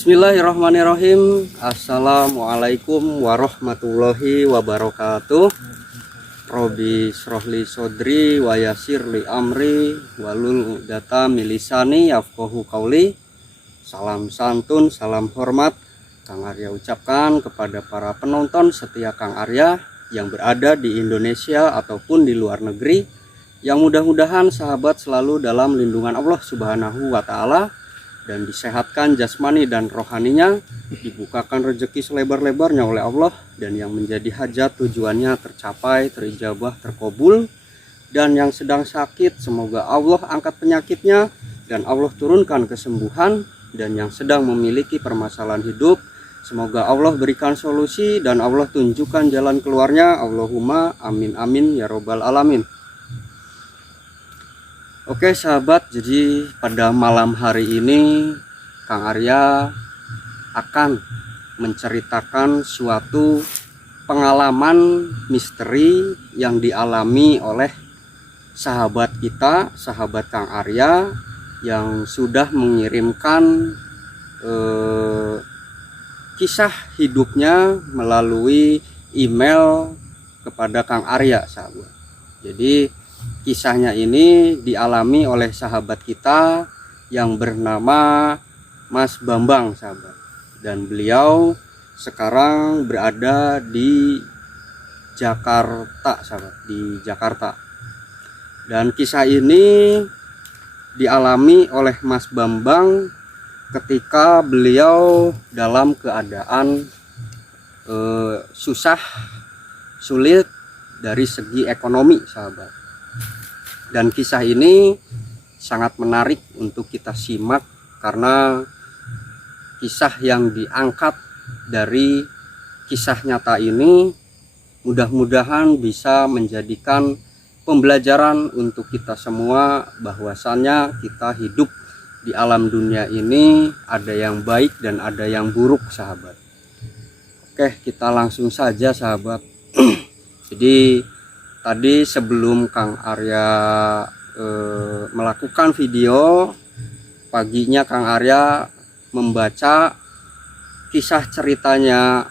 Bismillahirrahmanirrahim. Assalamualaikum warahmatullahi wabarakatuh. Robi srohli sodri wa yasirli amri walul uqdata milisani yafqahu qauli. Salam santun, salam hormat Kang Arya ucapkan kepada para penonton setia Kang Arya yang berada di Indonesia ataupun di luar negeri, yang mudah-mudahan sahabat selalu dalam lindungan Allah Subhanahu wa Ta'ala dan disehatkan jasmani dan rohaninya, dibukakan rezeki selebar-lebarnya oleh Allah, dan yang menjadi hajat tujuannya tercapai, terijabah, terkabul. Dan yang sedang sakit semoga Allah angkat penyakitnya dan Allah turunkan kesembuhan, dan yang sedang memiliki permasalahan hidup semoga Allah berikan solusi dan Allah tunjukkan jalan keluarnya. Allahumma amin amin ya robbal alamin. Oke sahabat, jadi pada malam hari ini Kang Arya akan menceritakan suatu pengalaman misteri yang dialami oleh sahabat kita, sahabat Kang Arya, yang sudah mengirimkan kisah hidupnya melalui email kepada Kang Arya, sahabat. Jadi kisahnya ini dialami oleh sahabat kita yang bernama Mas Bambang, sahabat, dan beliau sekarang berada di Jakarta, sahabat, di Jakarta. Dan kisah ini dialami oleh Mas Bambang ketika beliau dalam keadaan susah, sulit dari segi ekonomi, sahabat. Dan kisah ini sangat menarik untuk kita simak karena kisah yang diangkat dari kisah nyata ini mudah-mudahan bisa menjadikan pembelajaran untuk kita semua, bahwasannya kita hidup di alam dunia ini ada yang baik dan ada yang buruk, sahabat. Oke, kita langsung saja, sahabat. Jadi tadi sebelum Kang Arya melakukan video, paginya Kang Arya membaca kisah ceritanya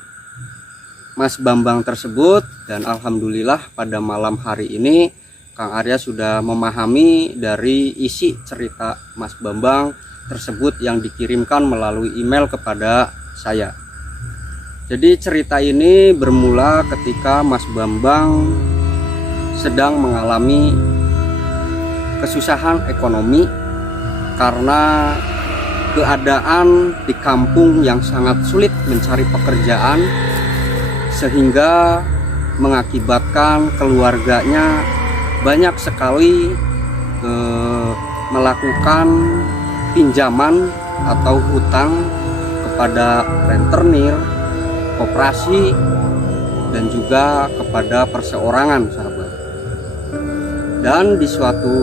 Mas Bambang tersebut, dan alhamdulillah pada malam hari ini Kang Arya sudah memahami dari isi cerita Mas Bambang tersebut yang dikirimkan melalui email kepada saya. Jadi cerita ini bermula ketika Mas Bambang sedang mengalami kesusahan ekonomi karena keadaan di kampung yang sangat sulit mencari pekerjaan, sehingga mengakibatkan keluarganya banyak sekali melakukan pinjaman atau hutang kepada rentenir, koperasi, dan juga kepada perseorangan, sahabat. Dan di suatu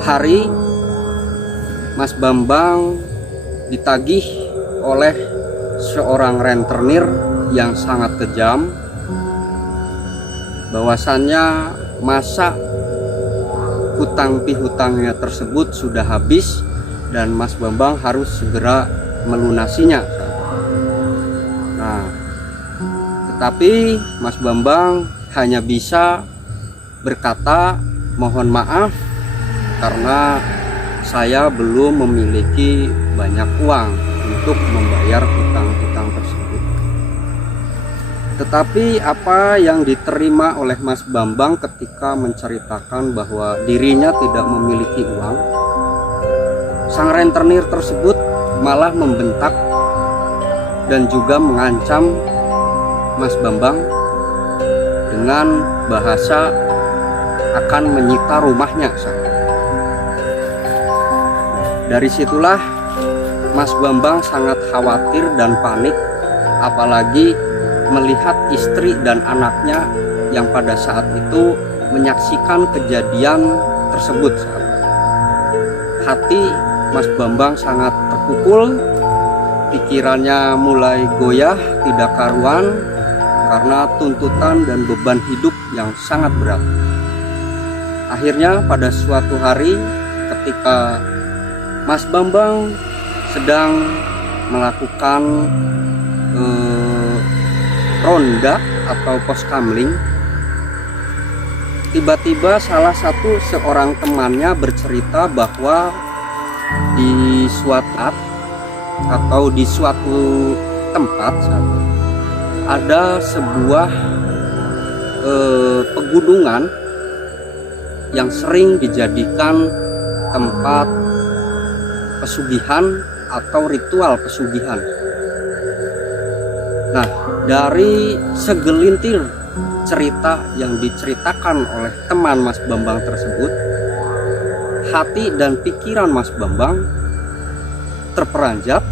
hari Mas Bambang ditagih oleh seorang rentenir yang sangat kejam, bahwasannya masa hutang pihutangnya tersebut sudah habis dan Mas Bambang harus segera melunasinya. Nah, tetapi Mas Bambang hanya bisa berkata, mohon maaf karena saya belum memiliki banyak uang untuk membayar hutang-hutang tersebut. Tetapi apa yang diterima oleh Mas Bambang ketika menceritakan bahwa dirinya tidak memiliki uang, sang rentenir tersebut malah membentak dan juga mengancam Mas Bambang dengan bahasa akan menyita rumahnya. Dari situlah Mas Bambang sangat khawatir dan panik, apalagi melihat istri dan anaknya yang pada saat itu menyaksikan kejadian tersebut, sahabat. Hati Mas Bambang sangat terpukul, pikirannya mulai goyah tidak karuan karena tuntutan dan beban hidup yang sangat berat. Akhirnya pada suatu hari ketika Mas Bambang sedang melakukan ronda atau pos kamling, tiba-tiba salah satu seorang temannya bercerita bahwa di suatu atau di suatu tempat ada sebuah pegunungan yang sering dijadikan tempat pesugihan atau ritual pesugihan. Nah, dari segelintir cerita yang diceritakan oleh teman Mas Bambang tersebut, hati dan pikiran Mas Bambang terperanjat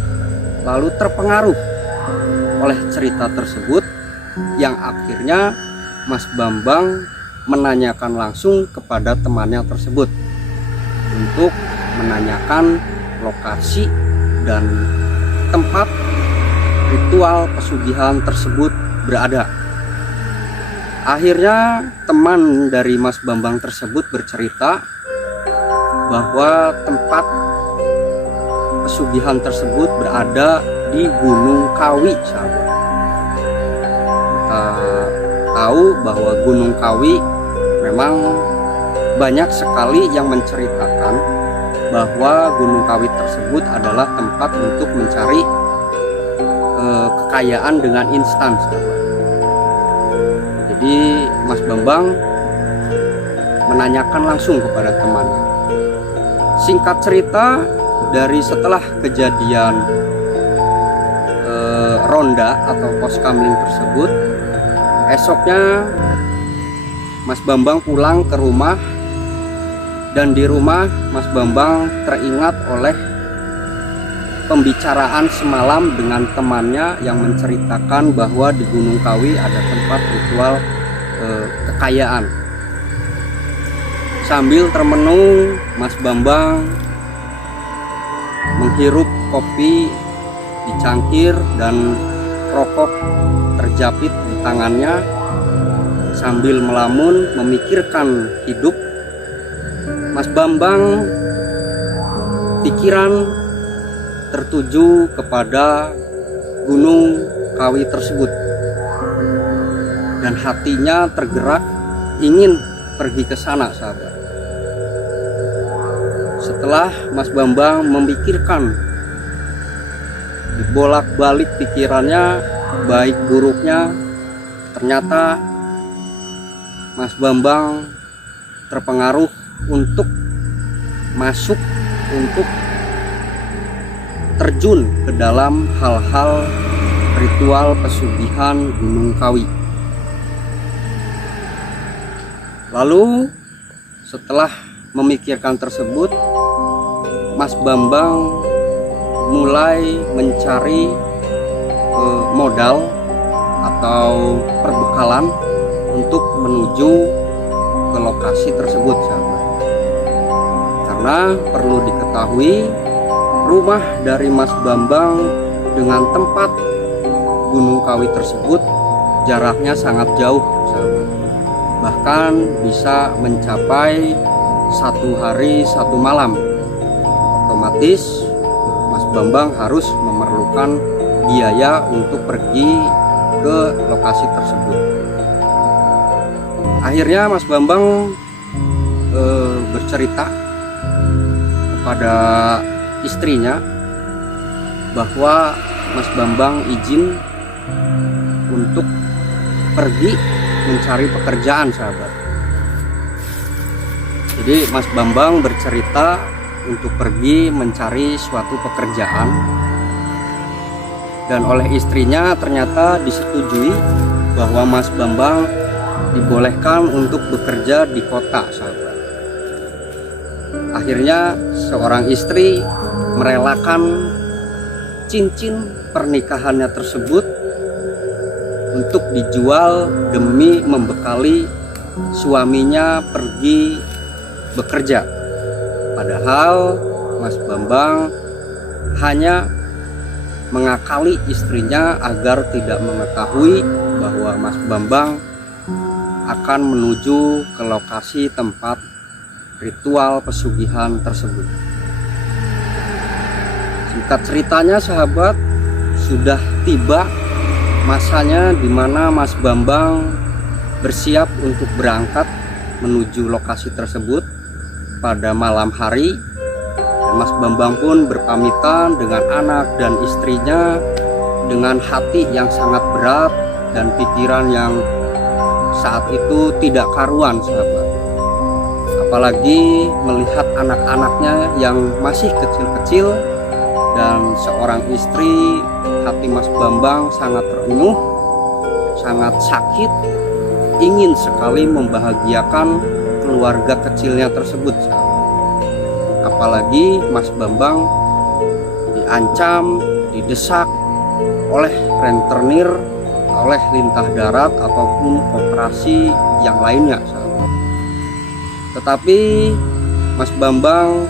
lalu terpengaruh oleh cerita tersebut, yang akhirnya Mas Bambang menanyakan langsung kepada temannya tersebut untuk menanyakan lokasi dan tempat ritual pesugihan tersebut berada. Akhirnya teman dari Mas Bambang tersebut bercerita bahwa tempat pesugihan tersebut berada di Gunung Kawi, sahabat. Kita tahu bahwa Gunung Kawi memang banyak sekali yang menceritakan bahwa Gunung Kawi tersebut adalah tempat untuk mencari kekayaan dengan instan, sahabat. Jadi Mas Bambang menanyakan langsung kepada temannya. Singkat cerita, dari setelah kejadian ronda atau pos kamling tersebut, esoknya Mas Bambang pulang ke rumah, dan di rumah Mas Bambang teringat oleh pembicaraan semalam dengan temannya yang menceritakan bahwa di Gunung Kawi ada tempat ritual kekayaan. Sambil termenung, Mas Bambang menghirup kopi di cangkir dan rokok terjepit di tangannya, sambil melamun memikirkan hidup. Mas Bambang pikiran tertuju kepada Gunung Kawi tersebut, dan hatinya tergerak ingin pergi ke sana, sahabat. Setelah Mas Bambang memikirkan, dibolak-balik pikirannya baik buruknya, ternyata Mas Bambang terpengaruh untuk masuk, untuk terjun ke dalam hal-hal ritual pesugihan Gunung Kawi. Lalu setelah memikirkan tersebut, Mas Bambang mulai mencari modal atau perbekalan untuk menuju ke lokasi tersebut, sahabat. Karena perlu diketahui, rumah dari Mas Bambang dengan tempat Gunung Kawi tersebut jaraknya sangat jauh, sahabat. Bahkan bisa mencapai 1 hari 1 malam. Otomatis Mas Bambang harus memerlukan biaya untuk pergi ke lokasi tersebut. Akhirnya Mas Bambang bercerita kepada istrinya bahwa Mas Bambang izin untuk pergi mencari pekerjaan, sahabat. Jadi Mas Bambang bercerita untuk pergi mencari suatu pekerjaan, dan oleh istrinya ternyata disetujui bahwa Mas Bambang dibolehkan untuk bekerja di kota, sahabat. Akhirnya seorang istri merelakan cincin pernikahannya tersebut untuk dijual demi membekali suaminya pergi bekerja. Padahal Mas Bambang hanya mengakali istrinya agar tidak mengetahui bahwa Mas Bambang akan menuju ke lokasi tempat ritual pesugihan tersebut. Singkat ceritanya sahabat, sudah tiba masanya di mana Mas Bambang bersiap untuk berangkat menuju lokasi tersebut pada malam hari. Mas Bambang pun berpamitan dengan anak dan istrinya dengan hati yang sangat berat dan pikiran yang saat itu tidak karuan sahabat. Apalagi melihat anak-anaknya yang masih kecil-kecil dan seorang istri, hati Mas Bambang sangat terenyuh, sangat sakit, ingin sekali membahagiakan keluarga kecilnya tersebut sahabat. Apalagi Mas Bambang diancam, didesak oleh rentenir, oleh lintah darat ataupun koperasi yang lainnya sahabat. Tetapi Mas Bambang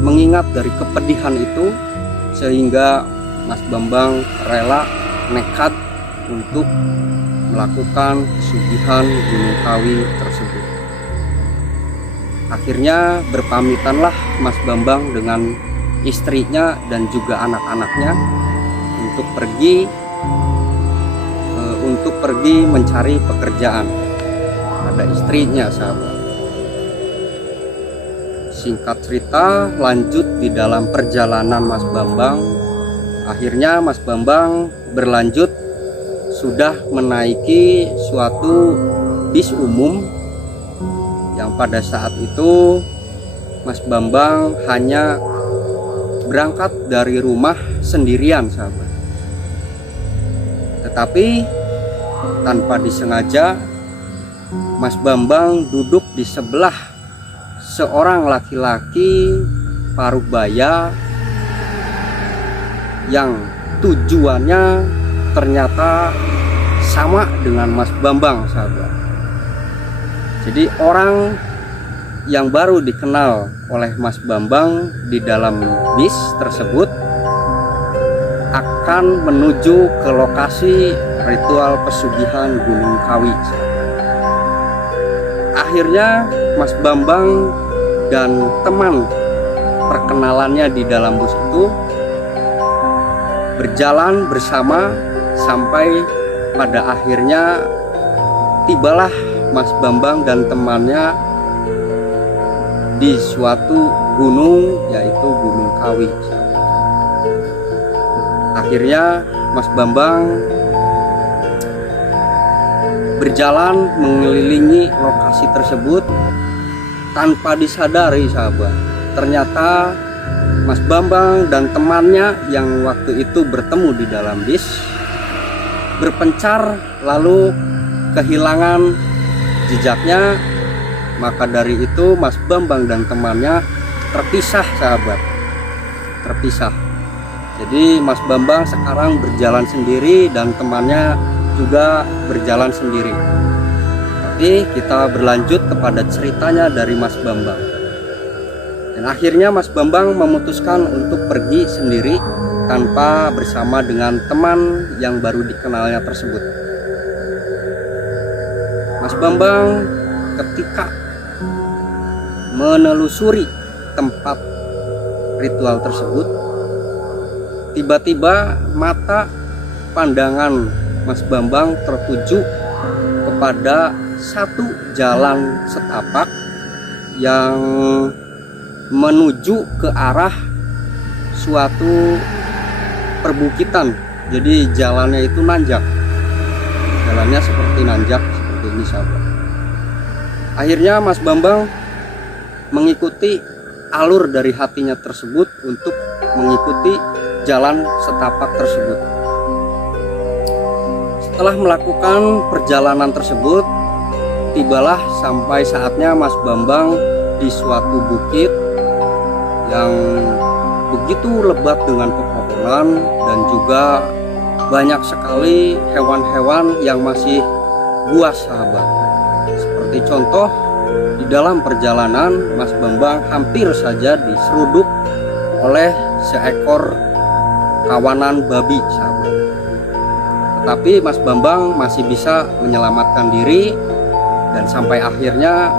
mengingat dari kepedihan itu sehingga Mas Bambang rela nekat untuk melakukan pesugihan Gunung Kawi tersebut. Akhirnya berpamitanlah Mas Bambang dengan istrinya dan juga anak-anaknya untuk pergi mencari pekerjaan pada istrinya sahabat. Singkat cerita, lanjut di dalam perjalanan Mas Bambang. Akhirnya Mas Bambang berlanjut sudah menaiki suatu bis umum yang pada saat itu Mas Bambang hanya berangkat dari rumah sendirian sahabat. Tetapi tanpa disengaja Mas Bambang duduk di sebelah seorang laki-laki parubaya yang tujuannya ternyata sama dengan Mas Bambang sahabat. Jadi orang yang baru dikenal oleh Mas Bambang di dalam bis tersebut akan menuju ke lokasi ritual pesugihan Gunung Kawi. Akhirnya Mas Bambang dan teman perkenalannya di dalam bus itu berjalan bersama sampai pada akhirnya tibalah Mas Bambang dan temannya di suatu gunung, yaitu Gunung Kawi. Akhirnya Mas Bambang berjalan mengelilingi lokasi tersebut tanpa disadari sahabat. Ternyata Mas Bambang dan temannya yang waktu itu bertemu di dalam bis berpencar lalu kehilangan jejaknya. Maka dari itu Mas Bambang dan temannya terpisah sahabat, terpisah. Jadi Mas Bambang sekarang berjalan sendiri dan temannya juga berjalan sendiri. Tapi kita berlanjut kepada ceritanya dari Mas Bambang. Dan akhirnya Mas Bambang memutuskan untuk pergi sendiri tanpa bersama dengan teman yang baru dikenalnya tersebut. Mas Bambang ketika menelusuri tempat ritual tersebut, tiba-tiba mata pandangan Mas Bambang tertuju kepada satu jalan setapak yang menuju ke arah suatu perbukitan. Jadi jalannya itu nanjak, jalannya seperti nanjak seperti ini sahabat. Akhirnya Mas Bambang mengikuti alur dari hatinya tersebut untuk mengikuti jalan setapak tersebut. Setelah melakukan perjalanan tersebut, tibalah sampai saatnya Mas Bambang di suatu bukit yang begitu lebat dengan pepohonan dan juga banyak sekali hewan-hewan yang masih buas sahabat. Seperti contoh, di dalam perjalanan Mas Bambang hampir saja diseruduk oleh seekor kawanan babi sahabat. Tetapi Mas Bambang masih bisa menyelamatkan diri dan sampai akhirnya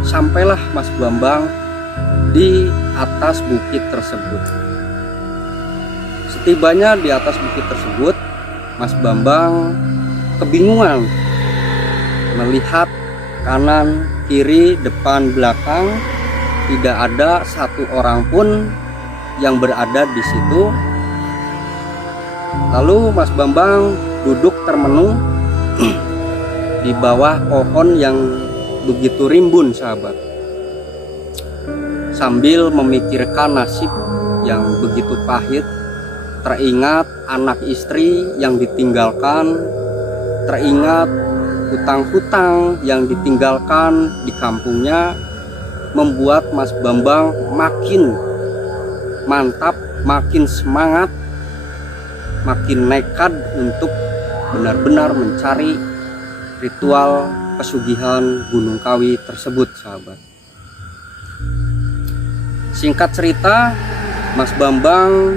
sampailah Mas Bambang di atas bukit tersebut. Setibanya di atas bukit tersebut, Mas Bambang kebingungan melihat kanan, kiri, depan, belakang, tidak ada satu orang pun yang berada di situ. Lalu Mas Bambang duduk termenung di bawah pohon yang begitu rimbun sahabat, sambil memikirkan nasib yang begitu pahit. Teringat anak istri yang ditinggalkan, teringat hutang-hutang yang ditinggalkan di kampungnya, membuat Mas Bambang makin mantap, makin semangat, makin nekat untuk benar-benar mencari ritual pesugihan Gunung Kawi tersebut sahabat. Singkat cerita, Mas Bambang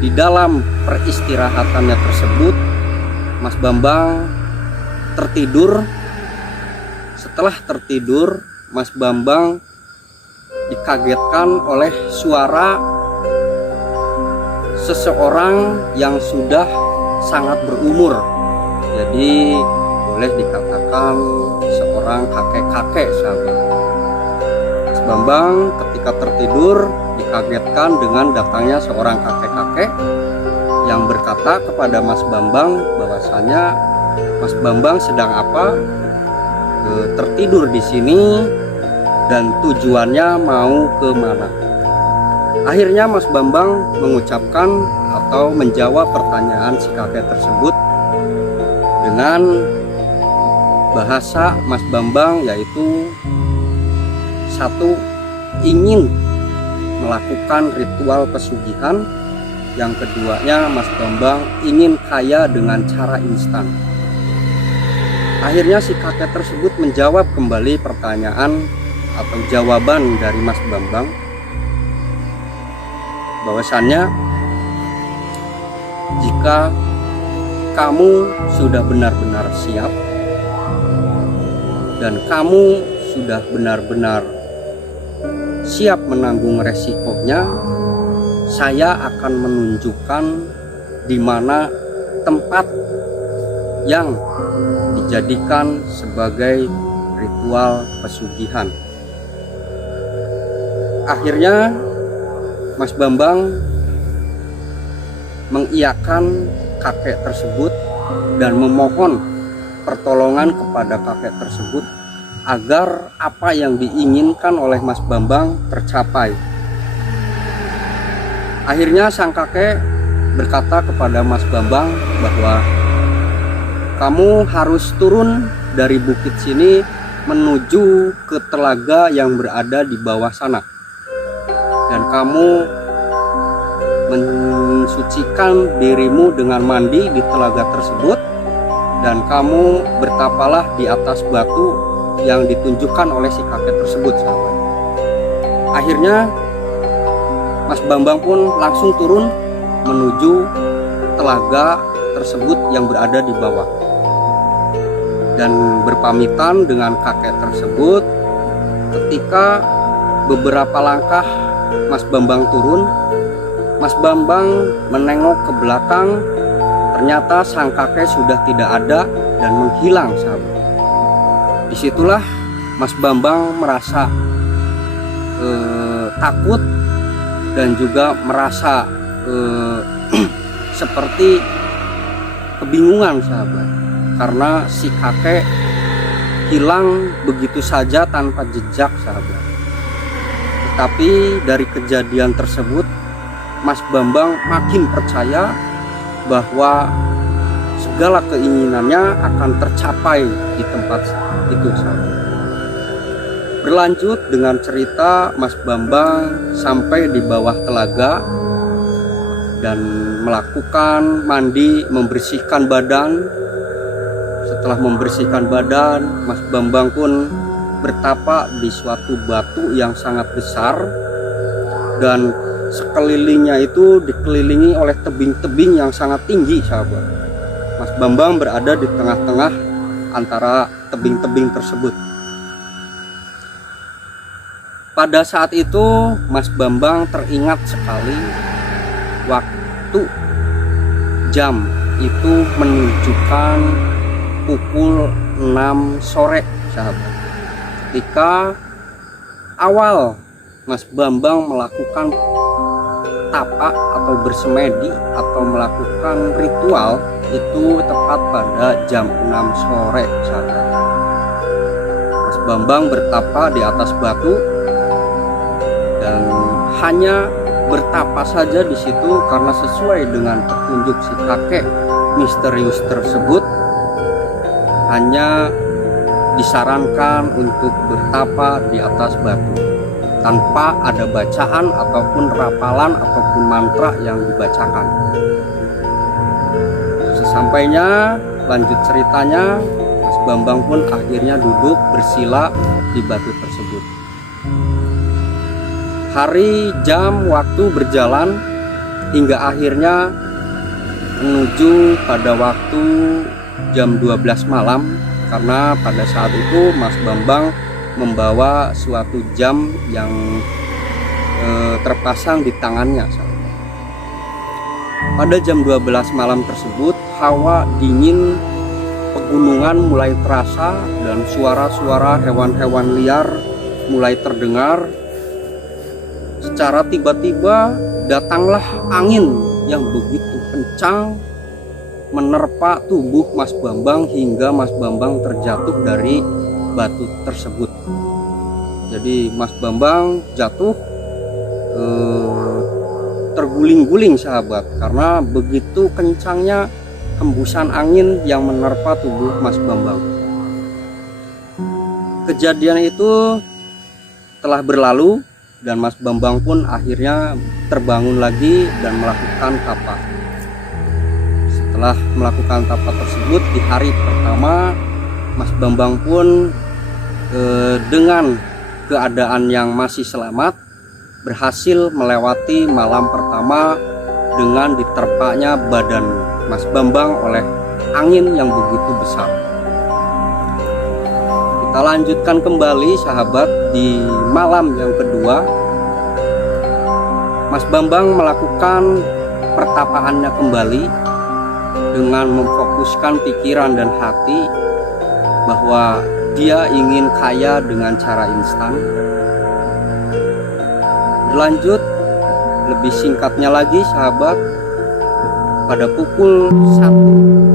di dalam peristirahatannya tersebut, Mas Bambang tertidur. Setelah tertidur, Mas Bambang dikagetkan oleh suara seseorang yang sudah sangat berumur. Jadi boleh dikatakan seorang kakek-kakek sahabat. Mas Bambang ketika tertidur dikagetkan dengan datangnya seorang kakek-kakek yang berkata kepada Mas Bambang bahwasanya Mas Bambang sedang apa, tertidur di sini dan tujuannya mau ke mana. Akhirnya Mas Bambang mengucapkan atau menjawab pertanyaan si kakek tersebut dengan bahasa Mas Bambang, yaitu satu, ingin melakukan ritual pesugihan. Yang keduanya, Mas Bambang ingin kaya dengan cara instan. Akhirnya si kakek tersebut menjawab kembali pertanyaan atau jawaban dari Mas Bambang, bahwasannya jika kamu sudah benar-benar siap dan kamu sudah benar-benar siap menanggung resikonya, saya akan menunjukkan di mana tempat yang dijadikan sebagai ritual pesugihan. Akhirnya Mas Bambang mengiyakan kakek tersebut dan memohon pertolongan kepada kakek tersebut agar apa yang diinginkan oleh Mas Bambang tercapai. Akhirnya sang kakek berkata kepada Mas Bambang bahwa kamu harus turun dari bukit sini menuju ke telaga yang berada di bawah sana, dan kamu mensucikan dirimu dengan mandi di telaga tersebut, dan kamu bertapalah di atas batu yang ditunjukkan oleh si kakek tersebut sahabat. Akhirnya Mas Bambang pun langsung turun menuju telaga tersebut yang berada di bawah, dan berpamitan dengan kakek tersebut. Ketika beberapa langkah Mas Bambang turun, Mas Bambang menengok ke belakang. Ternyata sang kakek sudah tidak ada dan menghilang sahabat. Disitulah Mas Bambang merasa takut dan juga merasa seperti kebingungan sahabat, karena si kakek hilang begitu saja tanpa jejak sahabat. Tetapi dari kejadian tersebut, Mas Bambang makin percaya bahwa segala keinginannya akan tercapai di tempat itu sahabat. Berlanjut dengan cerita, Mas Bambang sampai di bawah telaga dan melakukan mandi, membersihkan badan. Setelah membersihkan badan, Mas Bambang pun bertapa di suatu batu yang sangat besar, dan sekelilingnya itu dikelilingi oleh tebing-tebing yang sangat tinggi, sahabat. Mas Bambang berada di tengah-tengah antara tebing-tebing tersebut. Pada saat itu Mas Bambang teringat sekali waktu jam itu menunjukkan pukul 6 sore, sahabat. Ketika awal Mas Bambang melakukan tapa atau bersemedi atau melakukan ritual itu tepat pada jam 6 sore, sahabat. Mas Bambang bertapa di atas batu dan hanya bertapa saja di situ karena sesuai dengan petunjuk si kakek misterius tersebut, hanya disarankan untuk bertapa di atas batu tanpa ada bacaan ataupun rapalan ataupun mantra yang dibacakan. Sesampainya lanjut ceritanya, Mas Bambang pun akhirnya duduk bersila di batu tersebut. Hari, jam, waktu berjalan hingga akhirnya menuju pada waktu jam 12 malam, karena pada saat itu Mas Bambang membawa suatu jam yang terpasang di tangannya. Pada jam 12 malam tersebut, hawa dingin pegunungan mulai terasa dan suara-suara hewan-hewan liar mulai terdengar. Secara tiba-tiba datanglah angin yang begitu kencang menerpa tubuh Mas Bambang hingga Mas Bambang terjatuh dari batu tersebut. Jadi Mas Bambang jatuh terguling-guling, sahabat, karena begitu kencangnya hembusan angin yang menerpa tubuh Mas Bambang. Kejadian itu telah berlalu dan Mas Bambang pun akhirnya terbangun lagi dan melakukan tapa. Setelah melakukan tapa tersebut, di hari pertama Mas Bambang pun dengan keadaan yang masih selamat berhasil melewati malam pertama dengan diterpaknya badan Mas Bambang oleh angin yang begitu besar. Kita lanjutkan kembali, sahabat, di malam yang kedua. Mas Bambang melakukan pertapaannya kembali dengan memfokuskan pikiran dan hati bahwa dia ingin kaya dengan cara instan. Berlanjut, lebih singkatnya lagi, sahabat, pada pukul 1